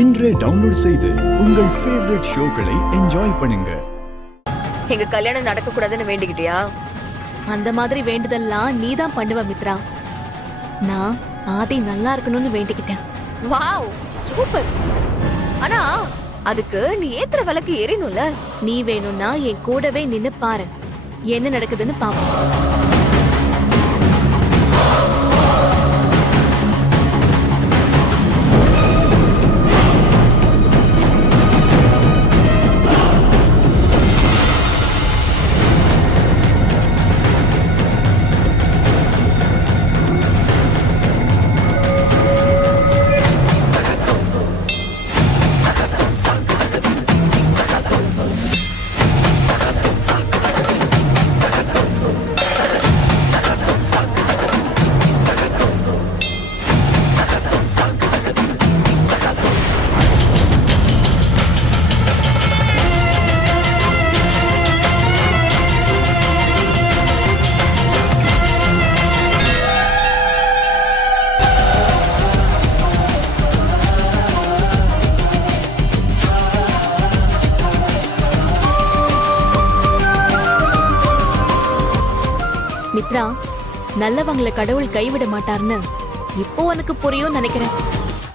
இன்றே டவுன்லோட் செய்து உங்கள் ஃபேவரட் ஷோக்களை என்ஜாய் பண்ணுங்க. எங்க கல்யாணம் நடக்க கூடாதுன்னு வேண்டிக்கிட்டியா? அந்த மாதிரி வேண்டுதல்லாம் நீதான் பண்ணுவ மித்ரா. நான் ஆதி நல்லா இருக்கணும்னு வேண்டிக்கிட்டேன். Wow, super. ஆனா அதுக்கு நீ ஏத்துற விளக்கு எரியணும்ல. நீ வேணும்னா என் கூடவே நின்னு பாரு, என்ன நடக்குதுன்னு பாப்போம். மித்ரா, நல்லவங்களை கடவுள் கைவிட மாட்டார்னு இப்போ உனக்கு புரியும் நினைக்கிறேன்.